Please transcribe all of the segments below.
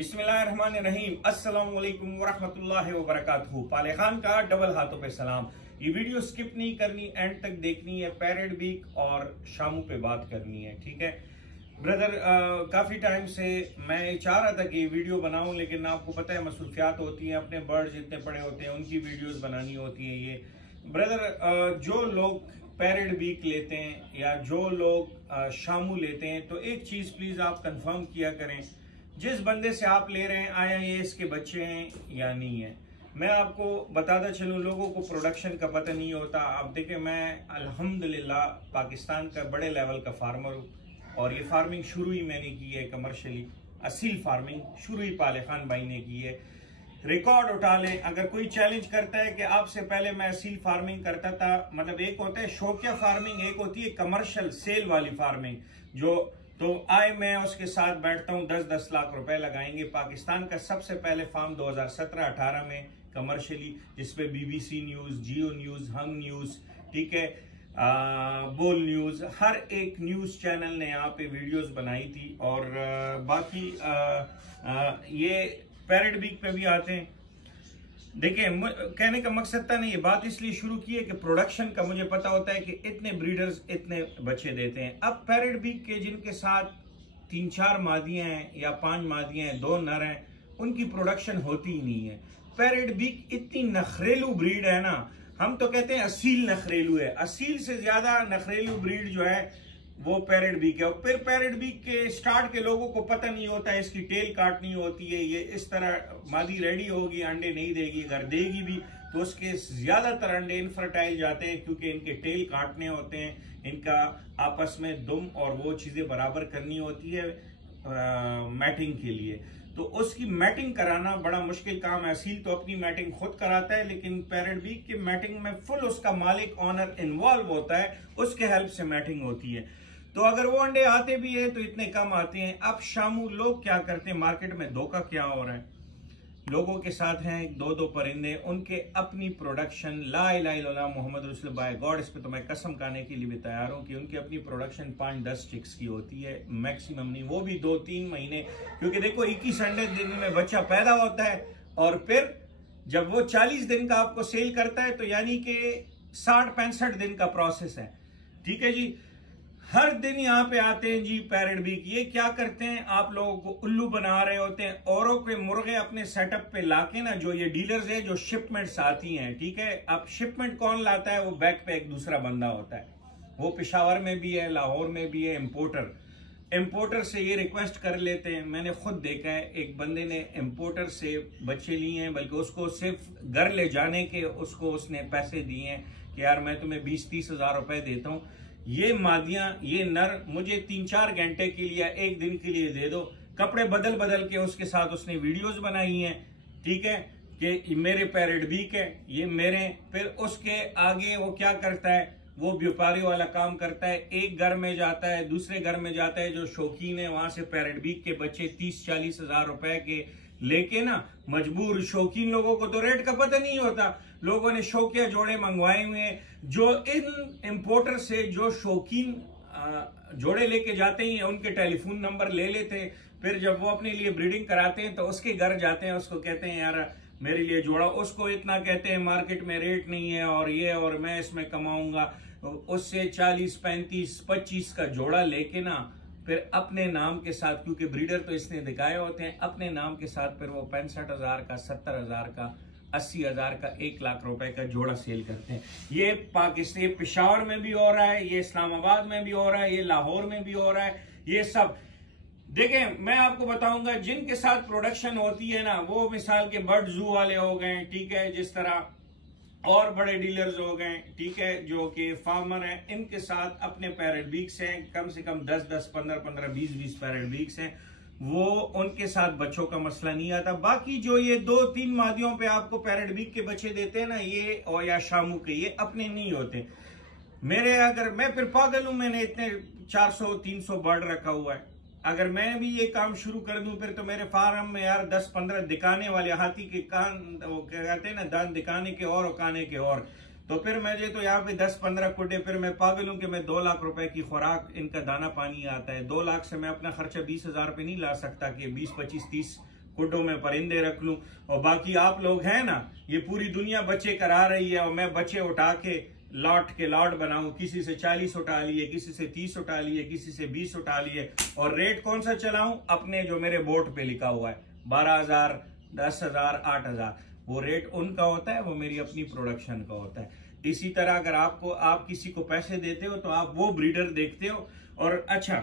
बिस्मिल्लाहिर्रहमानिर्रहीम, अस्सलाम वालेकुम वरहमतुल्लाहि वबरकातुहू। पाले खान का डबल हाथों पे सलाम। ये वीडियो स्किप नहीं करनी, एंड तक देखनी है। पैरेट वीक और शामू पे बात करनी है, ठीक है ब्रदर। काफी टाइम से मैं चाह रहा था कि वीडियो बनाऊं, लेकिन आपको पता है मसरूफियात होती हैं, अपने बर्ड जितने पड़े होते हैं उनकी वीडियोस बनानी होती हैं। ये ब्रदर जो लोग पैरेट वीक लेते हैं या जो लोग शामू लेते हैं, तो एक चीज प्लीज आप कंफर्म किया करें, जिस बंदे से आप ले रहे हैं आया ये इसके बच्चे हैं या नहीं है। मैं आपको बताता चलूं, लोगों को प्रोडक्शन का पता नहीं होता। आप देखें, मैं अल्हम्दुलिल्लाह पाकिस्तान का बड़े लेवल का फार्मर हूं, और ये फार्मिंग शुरू ही मैंने की है कमर्शियली। असील फार्मिंग शुरू ही पाले खान भाई ने की है। रिकॉर्ड उठा लें, अगर कोई चैलेंज करता है कि आपसे पहले मैं असील फार्मिंग करता था, मतलब एक होता है शौकिया फार्मिंग, एक होती है कमर्शियल सेल वाली फार्मिंग। जो तो आए मैं उसके साथ बैठता हूं, 10-10 लाख रुपए लगाएंगे। पाकिस्तान का सबसे पहले फार्म 2017-18 में कमर्शियली, जिसपे BBC न्यूज, जियो न्यूज, हम न्यूज, ठीक है, बोल न्यूज, हर एक न्यूज चैनल ने यहाँ पे वीडियोस बनाई थी। और बाकी ये पैरेट वीक पे भी आते हैं। देखिए, कहने का मकसद था नहीं, ये बात इसलिए शुरू की है कि प्रोडक्शन का मुझे पता होता है कि इतने ब्रीडर्स इतने बच्चे देते हैं। अब पैरेट बीक के जिनके साथ 3-4 मादियां हैं या 5 मादियां हैं, 2 नर हैं, उनकी प्रोडक्शन होती ही नहीं है। पैरेट बीक इतनी नखरेलू ब्रीड है ना, हम तो कहते हैं असील नखरेलू है। असील से ज्यादा नखरेलू ब्रीड जो है वो पैरेट बीक है। और फिर पैरेट बीक के स्टार्ट के लोगों को पता नहीं होता है, इसकी टेल काटनी होती है। ये इस तरह मादी रेडी होगी, अंडे नहीं देगी, अगर देगी भी तो उसके ज्यादातर अंडे इनफर्टाइल जाते हैं, क्योंकि इनके टेल काटने होते हैं, इनका आपस में दुम और वो चीजें बराबर करनी होती है मैटिंग के लिए। तो उसकी मैटिंग कराना बड़ा मुश्किल काम है। असील तो अपनी मैटिंग खुद कराता है, लेकिन पैरेट बीक की मैटिंग में फुल उसका मालिक ऑनर इन्वॉल्व होता है, उसके हेल्प से मैटिंग होती है। तो अगर वो अंडे आते भी है तो इतने कम आते हैं। अब शामू लोग क्या करते हैं, मार्केट में धोखा क्या हो रहा है, लोगों के साथ हैं 2-2 परिंदे, उनके अपनी प्रोडक्शन, ला इलाहा इल्लल्लाह मुहम्मद रसूलुल्लाह बाय गॉड, इस पे तो मैं कसम खाने के लिए भी तैयार हूं कि उनकी अपनी प्रोडक्शन 5-10 चिक्स की होती है, मैक्सिमम नहीं, वो भी 2-3 महीने। क्योंकि देखो 21 अंडे दिन में बच्चा पैदा होता है, और फिर जब वो 40 दिन का आपको सेल करता है, तो यानी कि 60-65 दिन का प्रोसेस है, ठीक है जी। हर दिन यहाँ पे आते हैं जी पैरेट बीक। ये क्या करते हैं, आप लोगों को उल्लू बना रहे होते हैं। औरों के मुर्गे अपने सेटअप पे लाके ना, जो ये डीलर्स है, जो शिपमेंट्स आती हैं, ठीक है। अब शिपमेंट कौन लाता है, वो बैक पे एक दूसरा बंदा होता है। वो पेशावर में भी है, लाहौर में भी है, इम्पोर्टर से ये रिक्वेस्ट कर लेते हैं। मैंने खुद देखा है, एक बंदे ने इम्पोर्टर से बच्चे लिए हैं, बल्कि उसको सिर्फ घर ले जाने के उसको उसने पैसे दिए हैं कि यार मैं तुम्हें 20-30 हजार रुपए देता हूं, ये मादियां, ये नर मुझे 3-4 घंटे के लिए, 1 दिन के लिए दे दो। कपड़े बदल बदल के उसके साथ उसने वीडियोस बनाई हैं, ठीक है, कि मेरे पैरेट बीक है, ये मेरे। फिर उसके आगे वो क्या करता है, वो व्यापारी वाला काम करता है। एक घर में जाता है, दूसरे घर में जाता है, जो शौकीन है, वहां से पैरेट बीक के बच्चे 30-40 हजार रुपए के लेके ना, मजबूर शौकीन लोगों को तो रेट का पता नहीं होता, लोगों ने शौकिया जोड़े मंगवाए हुए हैं। जो इन इंपोर्टर से जो शौकीन जोड़े लेके जाते हैं, उनके टेलीफोन नंबर ले लेते हैं। फिर जब वो अपने लिए ब्रीडिंग कराते हैं तो उसके घर जाते हैं, उसको कहते हैं यार मेरे लिए जोड़ा, उसको इतना कहते हैं मार्केट में रेट नहीं है, और ये, और मैं इसमें कमाऊंगा। उससे 40-35-25 का जोड़ा लेके ना, फिर अपने नाम के साथ, क्योंकि ब्रीडर तो इसने दिखाए होते हैं, अपने नाम के साथ फिर वो 65 हजार का, 70 हजार का, 80 हजार का, 1 लाख रुपए का जोड़ा सेल करते हैं। ये पाकिस्तान, पेशावर में भी हो रहा है, ये इस्लामाबाद में भी हो रहा है, ये लाहौर में भी हो रहा है। ये सब देखें, मैं आपको बताऊंगा, जिनके साथ प्रोडक्शन होती है ना, वो मिसाल के बर्ड जू वाले हो गए, ठीक है, जिस तरह और बड़े डीलर्स हो गए, ठीक है, जो कि फार्मर हैं, इनके साथ अपने पैरेट बीक्स हैं, कम से कम 10-10, 15-15, 20-20 पैरेट बीक्स हैं, वो उनके साथ बच्चों का मसला नहीं आता। बाकी जो ये 2-3 मादियों पे आपको पैरेट बीक के बच्चे देते हैं ना, ये और या शामू के, ये अपने नहीं होते मेरे। अगर मैं फिर पागल हूं, मैंने इतने 400-300 बर्ड रखा हुआ है। अगर मैं भी ये काम शुरू कर दूं, फिर तो मेरे फार्म में यार 10-15 दिखाने वाले, हाथी के कान, वो क्या कहते हैं ना, दांत दिखाने के और काने के और, तो फिर मुझे तो यहाँ पे 10-15 कुड्डे, फिर मैं पागल हूं कि मैं 2 लाख रुपए की खुराक, इनका दाना पानी आता है। 2 लाख से मैं अपना खर्चा 20 हजार पे नहीं ला सकता कि 20-25-30 कुड्डों में परिंदे रख लूं। और बाकी आप लोग हैं ना, ये पूरी दुनिया बच्चे करा रही है और मैं बच्चे उठा के लॉट बनाऊं, किसी से 40 उठा लिए, किसी से 30 उठा लिए, किसी से 20 उठा लिए, और रेट कौन सा चलाऊं? अपने जो मेरे बोर्ड पे लिखा हुआ है 12,000, 10,000, 8,000, वो रेट उनका होता है, वो मेरी अपनी प्रोडक्शन का होता है। इसी तरह अगर आप किसी को पैसे देते हो तो आप वो ब्रीडर देखते हो। और अच्छा,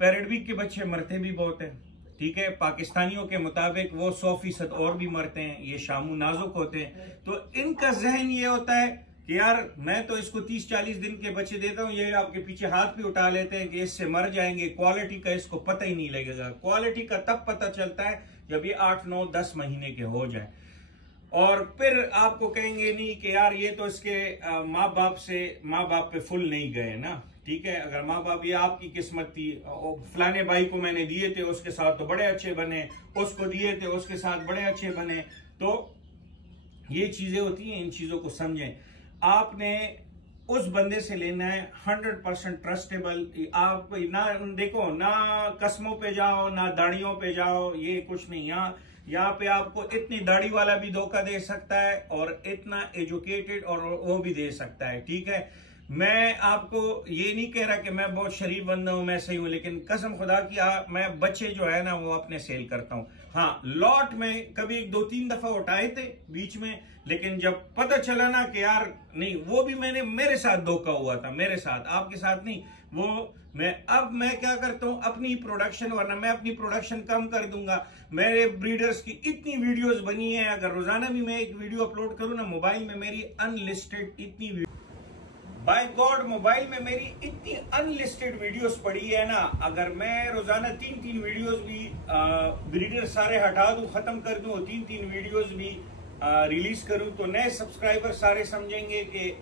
पैरेट बीक के बच्चे मरते भी बहुत हैं, ठीक है, पाकिस्तानियों के मुताबिक वो 100% और भी मरते हैं, ये शामू नाजुक होते हैं। तो इनका जहन ये होता है कि यार मैं तो इसको 30-40 दिन के बच्चे देता हूं, ये आपके पीछे हाथ भी उठा लेते हैं कि इससे मर जाएंगे, क्वालिटी का इसको पता ही नहीं लगेगा। क्वालिटी का तब पता चलता है जब ये 8, 9, 10 महीने के हो जाए, और फिर आपको कहेंगे नहीं कि यार ये तो इसके माँ बाप पे फुल नहीं गए ना, ठीक है। अगर माँ बाप, ये आपकी किस्मत थी, फलाने भाई को मैंने दिए थे उसके साथ तो बड़े अच्छे बने, उसको दिए थे उसके साथ बड़े अच्छे बने। तो ये चीजें होती हैं, इन चीजों को समझें। आपने उस बंदे से लेना है 100% ट्रस्टेबल। आप ना देखो, ना कस्मों पे जाओ, ना दाढ़ियों पे जाओ, ये कुछ नहीं। यहाँ पे आपको इतनी दाढ़ी वाला भी धोखा दे सकता है और इतना एजुकेटेड और वो भी दे सकता है, ठीक है। मैं आपको ये नहीं कह रहा कि मैं बहुत शरीफ बंदा हूं, मैं सही हूं, लेकिन कसम खुदा की मैं बच्चे जो है ना वो अपने सेल करता हूं। हाँ, लॉट में कभी 2-3 दफा उठाए थे बीच में, लेकिन जब पता चला ना कि यार नहीं, वो भी मेरे साथ धोखा हुआ था, मेरे साथ, आपके साथ नहीं। वो मैं क्या करता हूं, अपनी प्रोडक्शन, वरना मैं अपनी प्रोडक्शन कम कर दूंगा। मेरे ब्रीडर्स की इतनी वीडियोस बनी है, अगर रोजाना भी मैं एक वीडियो अपलोड करूं ना, मोबाइल में मेरी अनलिस्टेड इतनी, बाय गॉड मोबाइल में मेरी इतनी अनलिस्टेड वीडियोस पड़ी है ना, अगर मैं रोजाना 3-3 वीडियोस भी ब्रीडर सारे हटा दूं, खत्म कर दूं, 3-3 वीडियोस भी रिलीज करूं, तो नए सब्सक्राइबर सारे समझेंगे कि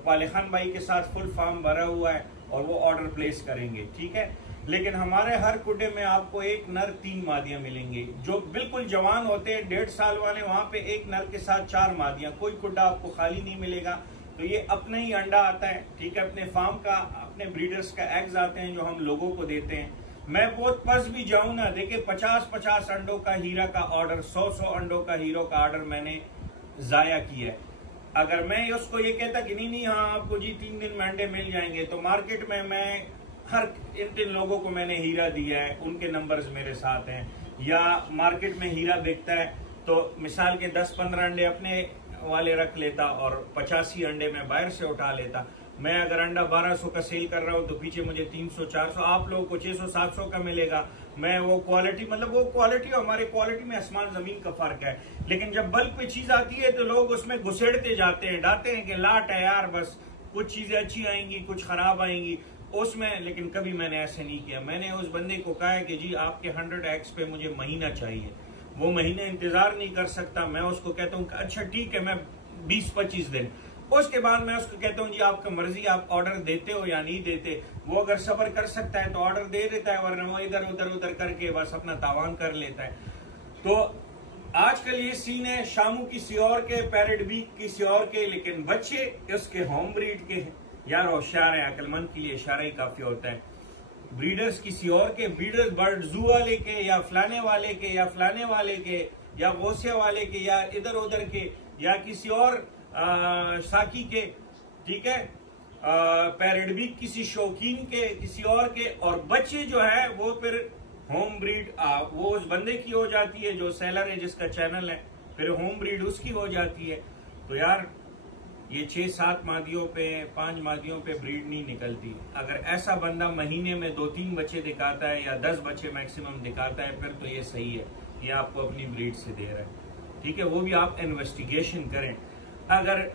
पालेखान भाई के साथ फुल फार्म भरा हुआ है और वो ऑर्डर प्लेस करेंगे, ठीक है। लेकिन हमारे हर कुड्डे में आपको एक नर 3 मादियां मिलेंगी, जो बिल्कुल जवान होते हैं, 1.5 साल वाले, वहां पे एक नर के साथ 4 मादियां। कोई कुड्डा आपको खाली नहीं मिलेगा। तो ये अपना ही अंडा आता है, ठीक है, अपने फार्म का, अपने ब्रीडर्स का एग्स आते हैं जो हम लोगों को देते हैं। मैं बहुत पस भी जाऊं ना, देखिए 50-50 अंडों का हीरा का ऑर्डर, 100-100 अंडों का हीरो का ऑर्डर मैंने जाया किया है। अगर मैं उसको ये कहता कि नहीं हाँ आपको जी 3 दिन में अंडे मिल जाएंगे, तो मार्केट में मैं हर इन लोगों को मैंने हीरा दिया है, उनके नंबर्स मेरे साथ हैं। या मार्केट में हीरा बिकता है तो मिसाल के 10-15 अंडे अपने वाले रख लेता और 85 अंडे मैं बाहर से उठा लेता। मैं अगर अंडा 1200 का सेल कर रहा हूँ तो पीछे मुझे 300-400, आप लोगों को 600-700 का मिलेगा। मैं वो क्वालिटी, मतलब वो क्वालिटी और हमारे क्वालिटी में आसमान जमीन का फर्क है। लेकिन जब बल्क पे चीज आती है तो लोग उसमें घुसेड़ते जाते हैं, डांटते हैं कि लाट है यार, बस कुछ चीजें अच्छी आएंगी, कुछ खराब आएंगी उसमें। लेकिन कभी मैंने ऐसे नहीं किया। मैंने उस बंदे को कहा है कि जी आपके 100x पे मुझे महीना चाहिए, वो महीने इंतजार नहीं कर सकता। मैं उसको कहता हूँ अच्छा ठीक है, मैं 20-25 दिन, उसके बाद मैं उसको कहता हूँ जी आपका मर्जी, आप ऑर्डर देते हो या नहीं देते। वो अगर सब्र कर सकता है तो ऑर्डर दे देता है, वरना वो इधर उधर करके बस अपना तावान कर लेता है। तो आजकल ये सीन है, शामू किसी और के, पैरेट बीक किसी और के, लेकिन बच्चे उसके होम ब्रीड के हैं। यार होशियार है, अक्लमंद के लिए इशारा ही काफी होता है। ब्रीडर्स किसी और के, ब्रीडर्स बर्ड जू वाले के, या फलाने वाले के, या फलाने वाले के, या गोसिया वाले के, या इधर उधर के, या किसी और साकी के, ठीक है, पैरेट बीक किसी शौकीन के, किसी और के। और बच्चे जो है वो फिर होम ब्रीड वो उस बंदे की हो जाती है जो सेलर है, जिसका चैनल है, फिर होम ब्रीड उसकी हो जाती है। तो यार ये 6-7 मादियों पे, 5 मादियों पे ब्रीड नहीं निकलती। अगर ऐसा बंदा महीने में 2-3 बच्चे दिखाता है या 10 बच्चे मैक्सिमम दिखाता है, फिर तो ये सही है, ये आपको अपनी ब्रीड से दे रहा है, ठीक है। वो भी आप इन्वेस्टिगेशन करें। अगर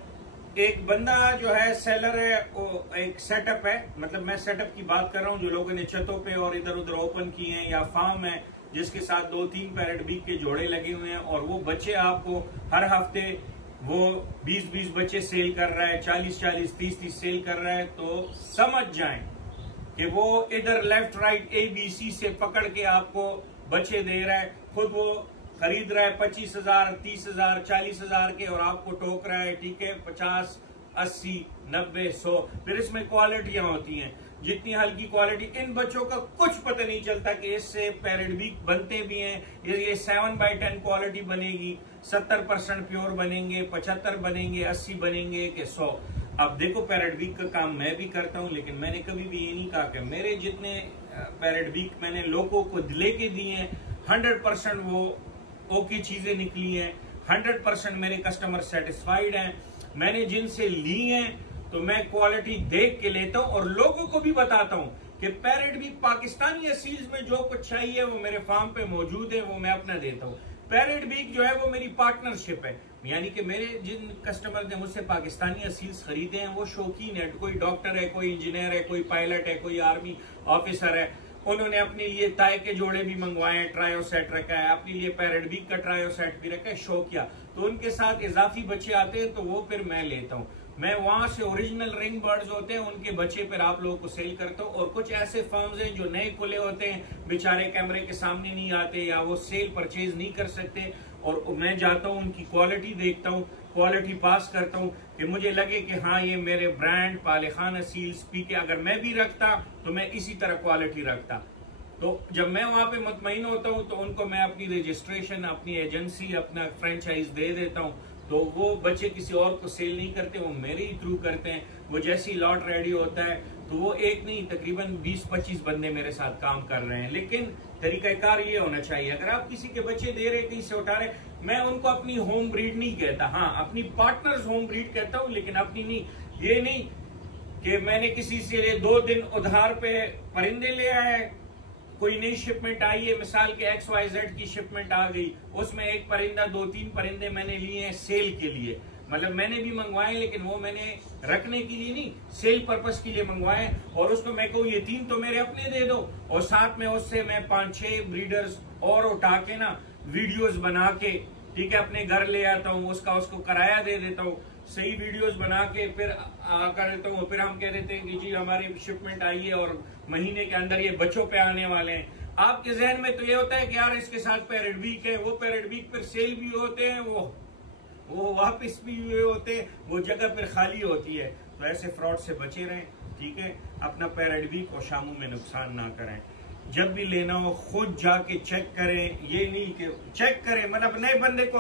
एक बंदा जो है सेलर है, वो एक सेटअप है, मतलब मैं सेटअप की बात कर रहा हूँ जो लोगों ने छतों पे और इधर उधर ओपन किए हैं, या फार्म है जिसके साथ 2-3 पैरेट बीक के जोड़े लगे हुए हैं, और वो बच्चे आपको हर हफ्ते वो 20-20 बच्चे सेल कर रहा है, 40-40, 30-30 सेल कर रहा है, तो समझ जाएं कि वो इधर लेफ्ट राइट ABC से पकड़ के आपको बच्चे दे रहा है। खुद वो खरीद रहा है 25,000, 30,000, 40,000 के, और आपको टोक रहा है, ठीक है, 50, 80, 90, 100। फिर इसमें क्वालिटियां होती हैं। जितनी हल्की क्वालिटी, इन बच्चों का कुछ पता नहीं चलता कि इससे पैरेट बीक बनते भी हैं। ये 7/10 क्वालिटी बनेगी, 70% प्योर बनेंगे, 75 बनेंगे, 80 बनेंगे कि 100। अब देखो पैरेट बीक का काम मैं भी करता हूं, लेकिन मैंने कभी भी ये नहीं कहा कि मेरे जितने पैरेट बीक मैंने लोगों को लेके दिए हैं 100% वो ओके चीजें निकली हैं, 100% मेरे कस्टमर सेटिस्फाइड हैं। मैंने जिनसे ली हैं तो मैं क्वालिटी देख के लेता हूं और लोगों को भी बताता हूं कि पैरेट बीक पाकिस्तानी असील्स में जो कुछ चाहिए वो मेरे फार्म पे मौजूद है, वो मैं अपना देता हूं। पैरेट बीक जो है वो मेरी पार्टनरशिप है, यानी कि मेरे जिन कस्टमर ने मुझसे पाकिस्तानी असील्स खरीदे हैं वो शौकीन है, कोई डॉक्टर है, कोई इंजीनियर है, कोई पायलट है, कोई आर्मी ऑफिसर है, उन्होंने अपने लिए ताय के जोड़े भी मंगवाए हैं, ट्रायो सेट रखा है, अपने लिए पैरेट बीक का ट्रायो सेट भी रखा है, शौकिया। तो उनके साथ इजाफी बच्चे आते हैं तो वो फिर मैं लेता हूँ। मैं वहां से ओरिजिनल रिंग बर्ड्स होते हैं उनके बच्चे फिर आप लोगों को सेल करता हूँ। और कुछ ऐसे फर्म्स हैं जो नए खुले होते हैं, बेचारे कैमरे के सामने नहीं आते या वो सेल परचेज नहीं कर सकते, और मैं जाता हूँ उनकी क्वालिटी देखता हूँ, क्वालिटी पास करता हूँ कि मुझे लगे कि हाँ ये मेरे ब्रांड पाले खान असील्स पीके अगर मैं भी रखता तो मैं इसी तरह क्वालिटी रखता। तो जब मैं वहां पे मुतमईन होता हूँ तो उनको मैं अपनी रजिस्ट्रेशन, अपनी एजेंसी, अपना फ्रेंचाइज दे देता हूँ। तो वो बच्चे किसी और को सेल नहीं करते, वो मेरे ही थ्रू करते हैं। वो जैसी लॉट रेडी होता है तो वो एक नहीं तकरीबन 20-25 बंदे मेरे साथ काम कर रहे हैं। लेकिन तरीकाकार ये होना चाहिए, अगर आप किसी के बच्चे दे रहे कहीं से उठा रहे, मैं उनको अपनी होम ब्रीड नहीं कहता, हाँ अपनी पार्टनर्स होम ब्रीड कहता हूँ, लेकिन अपनी नहीं। ये नहीं कि मैंने किसी से 2 दिन उधार पे परिंदे ले आया है, कोई नई शिपमेंट आई है, मिसाल के XYZ की शिपमेंट आ गई, उसमें एक परिंदा 2-3 परिंदे मैंने लिए हैं सेल के लिए, मतलब मैंने भी मंगवाए लेकिन वो मैंने रखने के लिए नहीं, सेल पर्पस के लिए मंगवाए। और उसको मैं कहूँ ये 3 तो मेरे अपने दे दो, और साथ में उससे मैं 5-6 ब्रीडर्स और उठा के ना वीडियोस बना के, ठीक है, अपने घर ले आता हूँ, उसको किराया दे देता हूँ, सही वीडियोस बना के फिर कर देता हूँ। फिर हम कह देते हैं कि जी हमारी शिपमेंट आई है और महीने के अंदर ये बच्चों पे आने वाले हैं। आपके जहन में तो ये होता है कि यार इसके साथ पैरेट बीक है, वो पैरेट बीक फिर सेल भी होते हैं, वो वापस भी हुए होते हैं, वो जगह फिर खाली होती है। तो ऐसे फ्रॉड से बचे रहें, ठीक है, अपना पैरेट बीक और शामू में नुकसान ना करें। जब भी लेना हो खुद जाके चेक करें, ये नहीं कि चेक करें मतलब नए बंदे को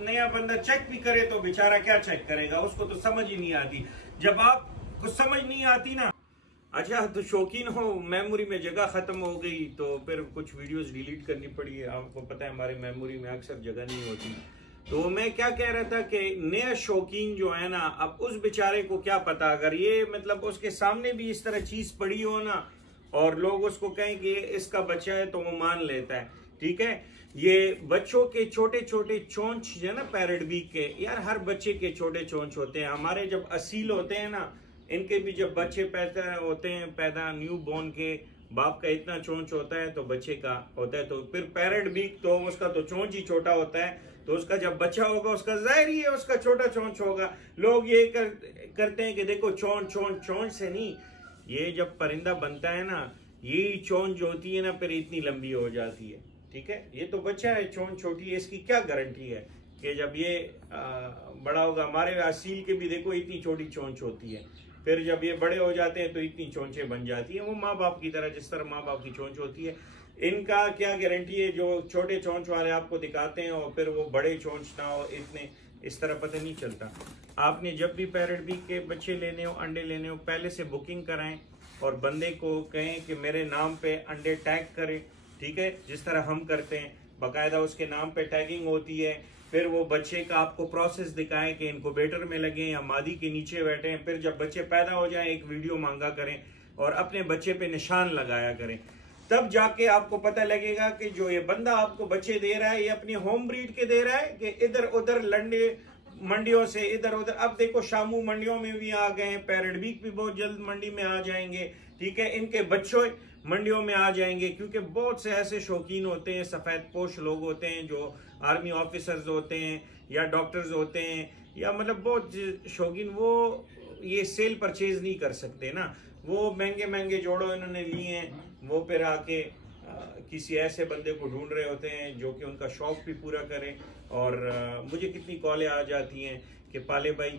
नया बंदा चेक भी करे तो बेचारा क्या चेक करेगा, उसको तो समझ ही नहीं आती। जब आपको समझ नहीं आती ना, अच्छा तो शौकीन हो मेमोरी में जगह खत्म हो गई तो फिर कुछ वीडियोस डिलीट करनी पड़ी है। आपको पता है हमारी मेमोरी में अक्सर जगह नहीं होती। तो मैं क्या कह रहा था कि नया शौकीन जो है ना, अब उस बेचारे को क्या पता, अगर ये मतलब उसके सामने भी इस तरह चीज पड़ी हो ना और लोग उसको कहें कि इसका बच्चा है तो वो मान लेता है, ठीक है। ये बच्चों के छोटे छोटे चोंच जो है ना पैरेट बीक के, यार हर बच्चे के छोटे चोंच होते हैं। हमारे जब असील होते हैं ना, इनके भी जब बच्चे पैदा होते हैं, पैदा न्यू बॉर्न के, बाप का इतना चोंच होता है तो बच्चे का होता है। तो फिर पैरेट बीक तो उसका तो चोंच ही छोटा होता है, तो उसका जब बच्चा होगा उसका जाहिर ही है उसका छोटा चोंच होगा। लोग ये करते हैं कि देखो चोंच से नहीं, ये जब परिंदा बनता है ना, ये चोंच जो होती है ना फिर इतनी लंबी हो जाती है, ठीक है। ये तो बच्चा है, चोंच छोटी है, इसकी क्या गारंटी है कि जब ये बड़ा होगा। हमारे असील के भी देखो इतनी छोटी चोंच होती है, फिर जब ये बड़े हो जाते हैं तो इतनी चोंचें बन जाती हैं, वो माँ बाप की तरह, जिस तरह माँ बाप की चोंच होती है। इनका क्या गारंटी है, जो छोटे चोंच वाले आपको दिखाते हैं और फिर वो बड़े चोंच ना हो, इतने इस तरह पता नहीं चलता। आपने जब भी पैरेट बीक के बच्चे लेने हो, अंडे लेने हो, पहले से बुकिंग कराएं और बंदे को कहें कि मेरे नाम पे अंडे टैग करें, ठीक है, जिस तरह हम करते हैं, बाकायदा उसके नाम पे टैगिंग होती है। फिर वो बच्चे का आपको प्रोसेस दिखाएं कि इनक्यूबेटर में लगे या मादी के नीचे बैठे हैं। फिर जब बच्चे पैदा हो जाएं एक वीडियो मांगा करें और अपने बच्चे पे निशान लगाया करें, तब जाके आपको पता लगेगा कि जो ये बंदा आपको बच्चे दे रहा है ये अपनी होम ब्रीड के दे रहा है कि इधर उधर लंडे मंडियों से इधर उधर। अब देखो शामू मंडियों में भी आ गए हैं, पैरेट बीक भी बहुत जल्द मंडी में आ जाएंगे, ठीक है, इनके बच्चों मंडियों में आ जाएंगे। क्योंकि बहुत से ऐसे शौकीन होते हैं, सफेद पोश लोग होते हैं जो आर्मी ऑफिसर्स होते हैं या डॉक्टर्स होते हैं या मतलब बहुत शौकीन, वो ये सेल परचेज नहीं कर सकते ना, वो महंगे महंगे जोड़ो इन्होंने लिए हैं, वो फिर आके किसी ऐसे बंदे को ढूंढ रहे होते हैं जो कि उनका शौक भी पूरा करे। और मुझे कितनी कॉलें आ जाती हैं कि पाले भाई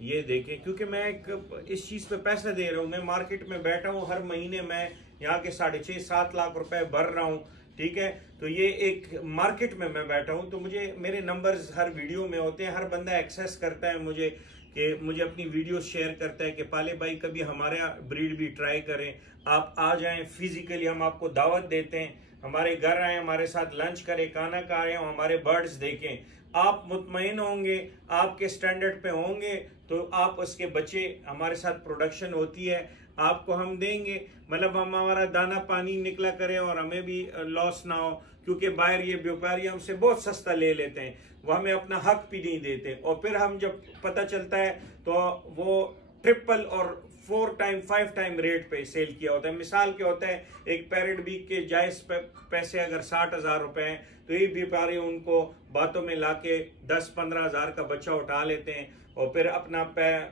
ये देखें, क्योंकि मैं इस चीज पे पैसा दे रहा हूँ, मैं मार्केट में बैठा हूँ, हर महीने मैं यहाँ के 6.5-7 लाख रुपए भर रहा हूँ, ठीक है। तो ये एक मार्केट में मैं बैठा हूँ, तो मुझे मेरे नंबर्स हर वीडियो में होते हैं, हर बंदा एक्सेस करता है मुझे, कि मुझे अपनी वीडियो शेयर करता है कि पाले भाई कभी हमारे ब्रीड भी ट्राई करें, आप आ जाएं फिजिकली, हम आपको दावत देते हैं, हमारे घर आए, हमारे साथ लंच करें, खाना खा रहे हो, हमारे बर्ड्स देखें, आप मुतमईन होंगे, आपके स्टैंडर्ड पे होंगे, तो आप उसके बच्चे, हमारे साथ प्रोडक्शन होती है, आपको हम देंगे, मतलब हम हमारा दाना पानी निकला करें और हमें भी लॉस ना हो, क्योंकि बाहर ये व्यापारी हमसे बहुत सस्ता ले लेते हैं, वो हमें अपना हक भी नहीं देते, और फिर हम जब पता चलता है तो वो ट्रिपल और 4 टाइम 5 टाइम रेट पे सेल किया होता है। मिसाल क्या होता है, एक पैरेट बीक के जायज पैसे अगर 60,000 रुपए हैं, तो ये व्यापारी उनको बातों में लाके 10-15 हजार का बच्चा उठा लेते हैं, और फिर अपना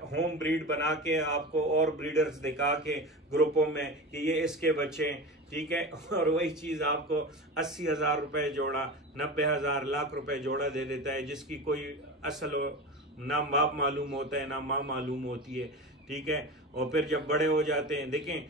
होम ब्रीड बना के आपको और ब्रीडर्स दिखा के ग्रुपों में कि ये इसके बच्चे हैं, ठीक है, और वही चीज आपको 80,000 रुपए जोड़ा, 90,000 लाख रुपए जोड़ा दे देता है, जिसकी कोई असल ना बाप मालूम होता है ना माँ मालूम होती है, ठीक है। और फिर जब बड़े हो जाते हैं, देखें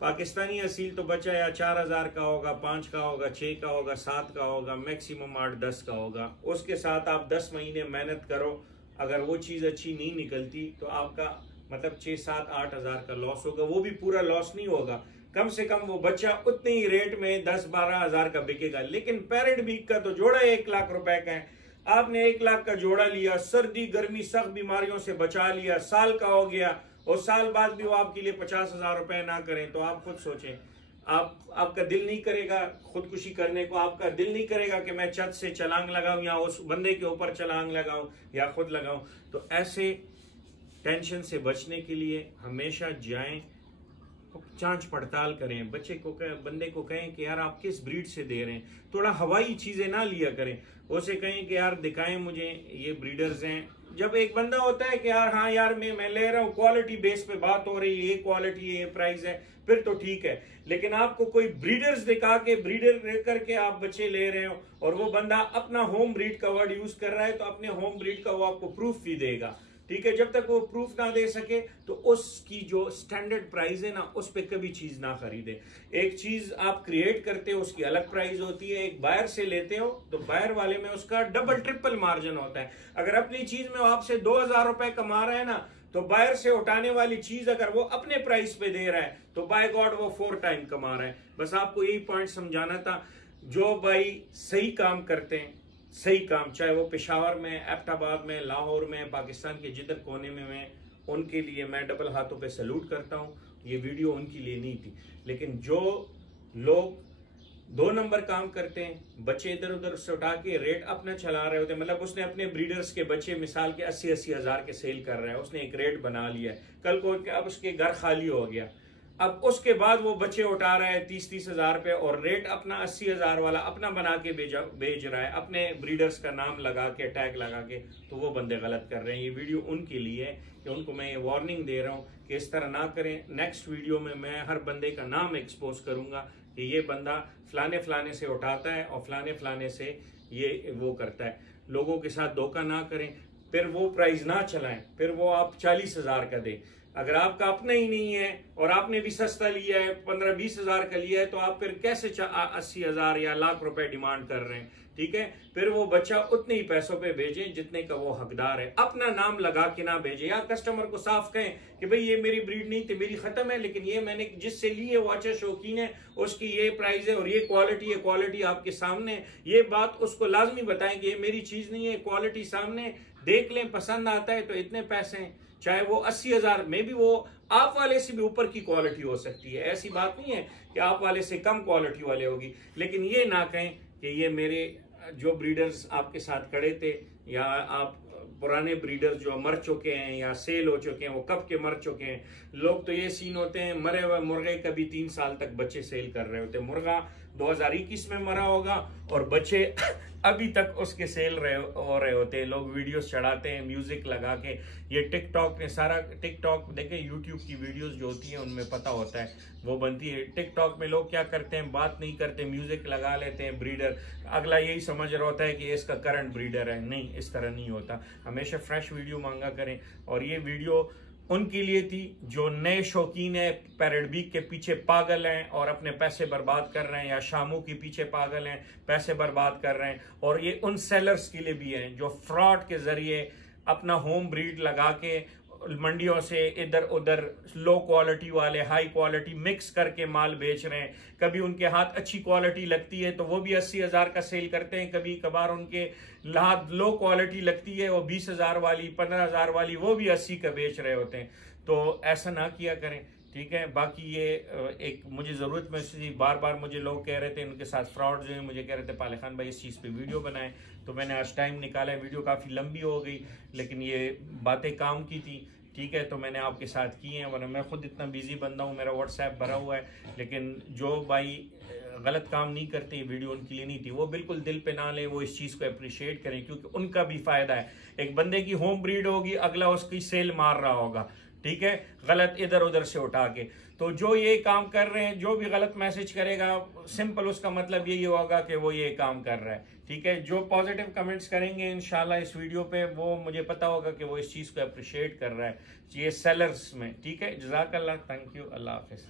पाकिस्तानी असील तो बच्चा या 4,000 का होगा, 5 का होगा, 6 का होगा, 7 का होगा, मैक्सिमम 8-10 का होगा। उसके साथ आप 10 महीने मेहनत करो, अगर वो चीज अच्छी नहीं निकलती तो आपका मतलब 6-7-8 हजार का लॉस होगा, वो भी पूरा लॉस नहीं होगा, कम से कम वो बच्चा उतने ही रेट में 10-12 हजार का बिकेगा। लेकिन पैरेट बीक का तो जोड़ा 1 लाख रुपए का है, आपने 1 लाख का जोड़ा लिया, सर्दी गर्मी सख्त बीमारियों से बचा लिया, साल का हो गया, और साल बाद भी वो आपके लिए 50,000 रुपए ना करें, तो आप खुद सोचें, आपका दिल नहीं करेगा खुदकुशी करने को, आपका दिल नहीं करेगा कि मैं छत से छलांग लगाऊं या उस बंदे के ऊपर छलांग लगाऊं या खुद लगाऊं। तो ऐसे टेंशन से बचने के लिए हमेशा जाएं, जांच पड़ताल करें, बच्चे को बंदे को कहें कि यार आप किस ब्रीड से दे रहे हैं, थोड़ा हवाई चीजें ना लिया करें, उसे कहें कि यार दिखाएं मुझे ये ब्रीडर्स हैं। जब एक बंदा होता है कि यार हाँ यार मैं ले रहा हूँ, क्वालिटी बेस पे बात हो रही है, ये क्वालिटी ये प्राइस है, फिर तो ठीक है। लेकिन आपको कोई ब्रीडर्स दिखा के ब्रीडर करके आप बच्चे ले रहे हो, और वो बंदा अपना होम ब्रीड का वर्ड यूज कर रहा है, तो अपने होम ब्रीड का वो आपको प्रूफ भी देगा, ठीक है। जब तक वो प्रूफ ना दे सके तो उसकी जो स्टैंडर्ड प्राइस है ना, उस पे कभी चीज ना खरीदे। एक चीज आप क्रिएट करते हो उसकी अलग प्राइस होती है, एक बायर से लेते हो तो बायर वाले में उसका डबल ट्रिपल मार्जिन होता है। अगर अपनी चीज में आपसे 2,000 रुपए कमा रहा है ना, तो बायर से उठाने वाली चीज अगर वो अपने प्राइस पे दे रहा है तो बाय गॉड वो 4 टाइम कमा रहा है। बस आपको यही पॉइंट समझाना था। जो भाई सही काम करते हैं, सही काम, चाहे वो पेशावर में, एबटाबाद में, लाहौर में, पाकिस्तान के जिधर कोने में, मैं उनके लिए मैं डबल हाथों पे सैल्यूट करता हूँ। ये वीडियो उनके लिए नहीं थी। लेकिन जो लोग 2 नंबर काम करते हैं, बच्चे इधर उधर से उठा के रेट अपना चला रहे होते हैं, मतलब उसने अपने ब्रीडर्स के बच्चे मिसाल के 80-80 हजार के सेल कर रहा है, उसने एक रेट बना लिया है, कल को अब उसके घर खाली हो गया, अब उसके बाद वो बच्चे उठा रहा है 30-30 हजार पे, और रेट अपना 80 हजार वाला अपना बना के भेज रहा है, अपने ब्रीडर्स का नाम लगा के, टैग लगा के, तो वो बंदे गलत कर रहे हैं। ये वीडियो उनके लिए है कि उनको मैं ये वार्निंग दे रहा हूँ कि इस तरह ना करें। नेक्स्ट वीडियो में मैं हर बंदे का नाम एक्सपोज करूंगा कि ये बंदा फलाने फलाने से उठाता है और फलाने फलाने से ये वो करता है। लोगों के साथ धोखा ना करें, फिर वो प्राइस ना चलाएं, फिर वो आप 40 हजार का दे। अगर आपका अपना ही नहीं है और आपने भी सस्ता लिया है, 15-20 हजार का लिया है, तो आप फिर कैसे 80 हजार या लाख रुपए डिमांड कर रहे हैं, ठीक है। फिर वो बच्चा उतने ही पैसों पे भेजें जितने का वो हकदार है, अपना नाम लगा के ना भेजें। या कस्टमर को साफ कहें कि भाई ये मेरी ब्रीड नहीं थी, मेरी खत्म है, लेकिन ये मैंने जिससे ली है वो अच्छा शौकीन है, उसकी ये प्राइस है और ये क्वालिटी है, क्वालिटी आपके सामने। ये बात उसको लाजमी बताएं कि ये मेरी चीज नहीं है, क्वालिटी सामने देख लें, पसंद आता है तो इतने पैसे हैं, चाहे वो 80 हजार में भी वो आप वाले से भी ऊपर की क्वालिटी हो सकती है। ऐसी बात नहीं है कि आप वाले से कम क्वालिटी वाले होगी। लेकिन ये ना कहें कि ये मेरे जो ब्रीडर्स आपके साथ खड़े थे, या आप पुराने ब्रीडर्स जो मर चुके हैं या सेल हो चुके हैं, वो कब के मर चुके हैं। लोग तो ये सीन होते हैं, मरे हुए मुर्गे कभी 3 साल तक बच्चे सेल कर रहे होते हैं। मुर्गा 2021 में मरा होगा और बच्चे अभी तक उसके सेल हो रहे होते हैं। लोग वीडियोस चढ़ाते हैं म्यूजिक लगा के। ये टिकटॉक ने सारा, टिकटॉक देखें, यूट्यूब की वीडियोस जो होती हैं उनमें पता होता है वो बनती है। टिकटॉक में लोग क्या करते हैं, बात नहीं करते, म्यूजिक लगा लेते हैं, ब्रीडर, अगला यही समझ रहा होता है कि इसका करंट ब्रीडर है। नहीं, इस तरह नहीं होता। हमेशा फ्रेश वीडियो मांगा करें। और ये वीडियो उनके लिए थी जो नए शौकीन है, पैरेट बीक के पीछे पागल हैं और अपने पैसे बर्बाद कर रहे हैं, या शामू के पीछे पागल हैं, पैसे बर्बाद कर रहे हैं। और ये उन सेलर्स के लिए भी हैं जो फ्रॉड के जरिए अपना होम ब्रीड लगा के मंडियों से इधर उधर लो क्वालिटी वाले हाई क्वालिटी मिक्स करके माल बेच रहे हैं। कभी उनके हाथ अच्छी क्वालिटी लगती है तो वो भी 80,000 का सेल करते हैं, कभी कभार उनके हाथ लो क्वालिटी लगती है वो 20,000 वाली, 15,000 वाली, वो भी 80 का बेच रहे होते हैं। तो ऐसा ना किया करें, ठीक है। बाकी ये एक मुझे ज़रूरत महसूस, बार बार मुझे लोग कह रहे थे उनके साथ फ्रॉड जो है, मुझे कह रहे थे पाले खान भाई इस चीज़ पे वीडियो बनाएं, तो मैंने आज टाइम निकाला है। वीडियो काफ़ी लंबी हो गई लेकिन ये बातें काम की थी, ठीक है, तो मैंने आपके साथ की हैं। वरना मैं खुद इतना बिजी बंदा हूँ, मेरा व्हाट्सएप भरा हुआ है। लेकिन जो भाई गलत काम नहीं करते, वीडियो उनके लिए नहीं थी, वो बिल्कुल दिल पे ना लें, वो इस चीज़ को अप्रिशिएट करें क्योंकि उनका भी फ़ायदा है। एक बंदे की होम ब्रीड होगी, अगला उसकी सेल मार रहा होगा, ठीक है, गलत इधर उधर से उठा के। तो जो ये काम कर रहे हैं, जो भी गलत मैसेज करेगा, सिंपल उसका मतलब यही होगा कि वो ये काम कर रहा है, ठीक है। जो पॉजिटिव कमेंट्स करेंगे इंशाल्लाह इस वीडियो पे, वो मुझे पता होगा कि वो इस चीज़ को अप्रिशिएट कर रहा है ये सेलर्स में, ठीक है। जज़ाकल्लाह, थैंक यू, अल्लाह हाफिज़।